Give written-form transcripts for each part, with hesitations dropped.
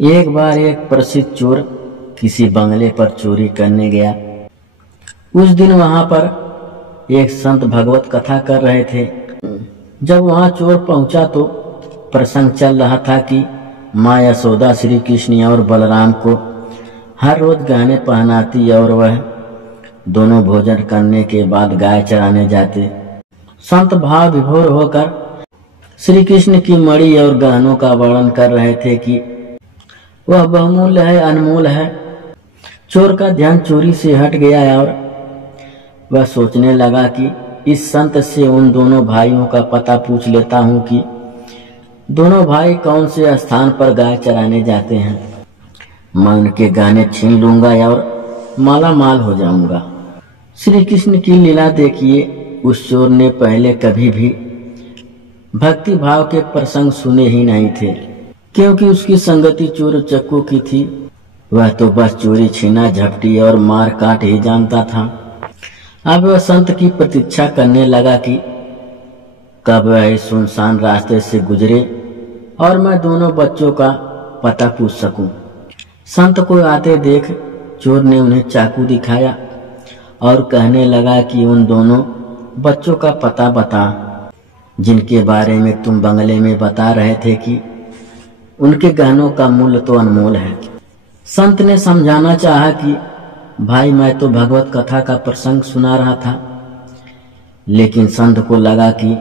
एक बार एक प्रसिद्ध चोर किसी बंगले पर चोरी करने गया। उस दिन वहां पर एक संत भगवत कथा कर रहे थे। जब वहां चोर पहुंचा तो प्रसंग चल रहा था कि माँ यशोदा श्री कृष्ण और बलराम को हर रोज गहने पहनाती और वह दोनों भोजन करने के बाद गाय चराने जाते। संत भाव विभोर होकर श्री कृष्ण की मणि और गहनों का वर्णन कर रहे थे कि वह बहुमूल्य है, अनमोल है। चोर का ध्यान चोरी से हट गया और वह सोचने लगा कि इस संत से उन दोनों भाइयों का पता पूछ लेता हूं कि दोनों भाई कौन से स्थान पर गाय चराने जाते हैं। मैं उनके गहने छीन लूंगा और माला माल हो जाऊंगा। श्री कृष्ण की लीला देखिए, उस चोर ने पहले कभी भी भक्ति भाव के प्रसंग सुने ही नहीं थे, क्योंकि उसकी संगति चोर चक्कू की थी। वह तो बस चोरी छीना झपटी और मार काट ही जानता था। अब वह संत की प्रतीक्षा करने लगा कि कब वह इस सुनसान रास्ते से गुजरे और मैं दोनों बच्चों का पता पूछ सकूं। संत को आते देख चोर ने उन्हें चाकू दिखाया और कहने लगा कि उन दोनों बच्चों का पता बता जिनके बारे में तुम बंगले में बता रहे थे कि उनके गहनों का मूल्य तो अनमोल है। संत ने समझाना चाहा कि भाई मैं तो भगवत कथा का प्रसंग सुना रहा था, लेकिन संत को लगा कि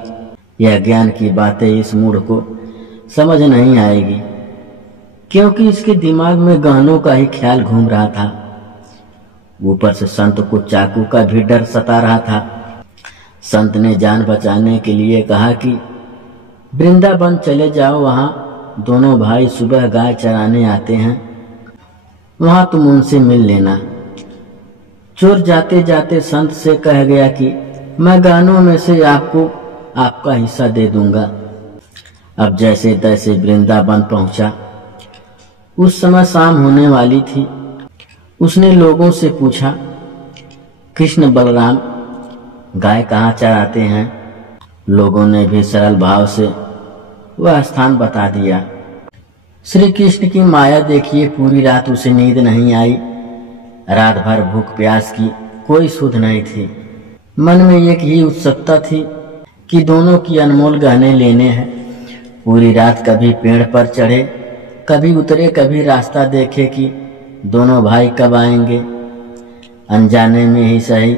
यह ज्ञान की बातें इस मूढ़ को समझ नहीं आएगी, क्योंकि इसके दिमाग में गहनों का ही ख्याल घूम रहा था। ऊपर से संत को चाकू का भी डर सता रहा था। संत ने जान बचाने के लिए कहा कि वृंदावन चले जाओ, वहां दोनों भाई सुबह गाय चराने आते हैं, वहां तुम उनसे मिल लेना। चोर जाते जाते संत से कह गया कि मैं गहनों में से आपको आपका हिस्सा दे दूंगा। अब जैसे तैसे वृंदावन पहुंचा। उस समय शाम होने वाली थी। उसने लोगों से पूछा, कृष्ण बलराम गाय कहाँ चराते हैं? लोगों ने भी सरल भाव से वह स्थान बता दिया। श्री कृष्ण की माया देखिए, पूरी रात उसे नींद नहीं आई। रात भर भूख प्यास की कोई सुध नहीं थी। मन में एक ही उत्सुकता थी कि दोनों की अनमोल गहने लेने हैं। पूरी रात कभी पेड़ पर चढ़े, कभी उतरे, कभी रास्ता देखे कि दोनों भाई कब आएंगे। अनजाने में ही सही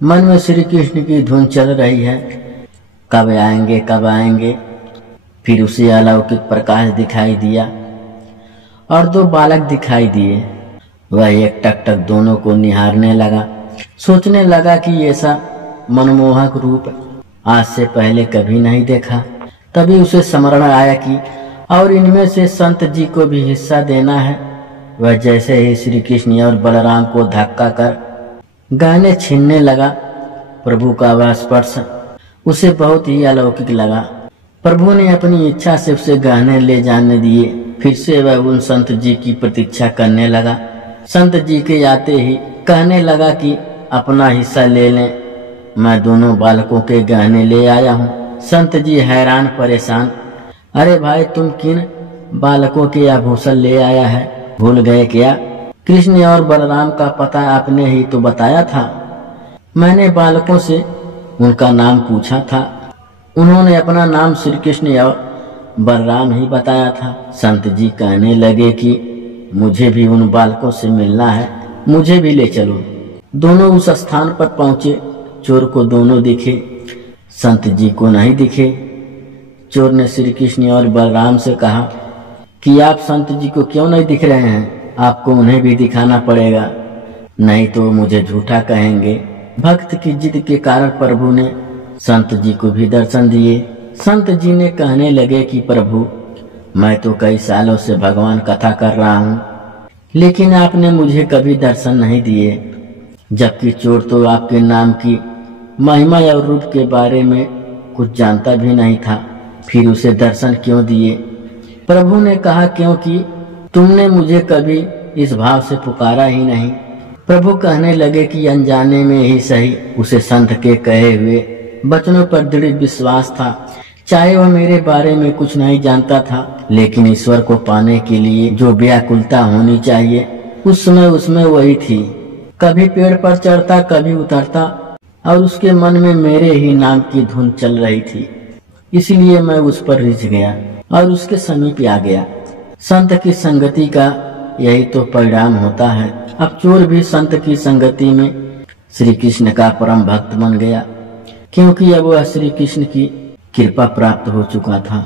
मन में श्री कृष्ण की धुन चल रही है, कब आएंगे कब आएंगे। फिर उसे अलौकिक प्रकाश दिखाई दिया और दो बालक दिखाई दिए। वह एक टक टक दोनों को निहारने लगा। सोचने लगा कि ऐसा मनमोहक रूप आज से पहले कभी नहीं देखा। तभी उसे स्मरण आया कि और इनमें से संत जी को भी हिस्सा देना है। वह जैसे ही श्री कृष्ण और बलराम को धक्का कर गहने छीनने लगा, प्रभु का वह स्पर्श उसे बहुत ही अलौकिक लगा। प्रभु ने अपनी इच्छा से उसे गहने ले जाने दिए। फिर से वह उन संत जी की प्रतीक्षा करने लगा। संत जी के आते ही कहने लगा कि अपना हिस्सा ले लें, मैं दोनों बालकों के गहने ले आया हूँ। संत जी हैरान परेशान, अरे भाई तुम किन बालकों के आभूषण ले आया है, भूल गए क्या? कृष्ण और बलराम का पता आपने ही तो बताया था। मैंने बालकों से उनका नाम पूछा था, उन्होंने अपना नाम श्री कृष्ण और बलराम ही बताया था। संत जी कहने लगे कि मुझे भी उन बालकों से मिलना है, मुझे भी ले चलो। दोनों उस स्थान पर पहुंचे। चोर को दोनों दिखे, संत जी को नहीं दिखे। चोर ने श्री कृष्ण और बलराम से कहा कि आप संत जी को क्यों नहीं दिख रहे हैं? आपको उन्हें भी दिखाना पड़ेगा, नहीं तो मुझे झूठा कहेंगे। भक्त की जिद के कारण प्रभु ने संत जी को भी दर्शन दिए। संत जी ने कहने लगे कि प्रभु मैं तो कई सालों से भगवान कथा कर रहा हूँ, लेकिन आपने मुझे कभी दर्शन नहीं दिए। जबकि चोर तो आपके नाम की महिमा और रूप के बारे में कुछ जानता भी नहीं था, फिर उसे दर्शन क्यों दिए? प्रभु ने कहा क्योंकि तुमने मुझे कभी इस भाव से पुकारा ही नहीं। प्रभु कहने लगे कि अनजाने में ही सही उसे संत के कहे हुए वचनों पर दृढ़ विश्वास था चाहे वह मेरे बारे में कुछ नहीं जानता था, लेकिन ईश्वर को पाने के लिए जो व्याकुलता होनी चाहिए उस समय उसमें वही थी। कभी पेड़ पर चढ़ता, कभी उतरता, और उसके मन में मेरे ही नाम की धुन चल रही थी। इसलिए मैं उस पर रिझ गया और उसके समीप आ गया। संत की संगति का यही तो परिणाम होता है। अब चोर भी संत की संगति में श्री कृष्ण का परम भक्त बन गया, क्योंकि अब वह श्री कृष्ण की कृपा प्राप्त हो चुका था।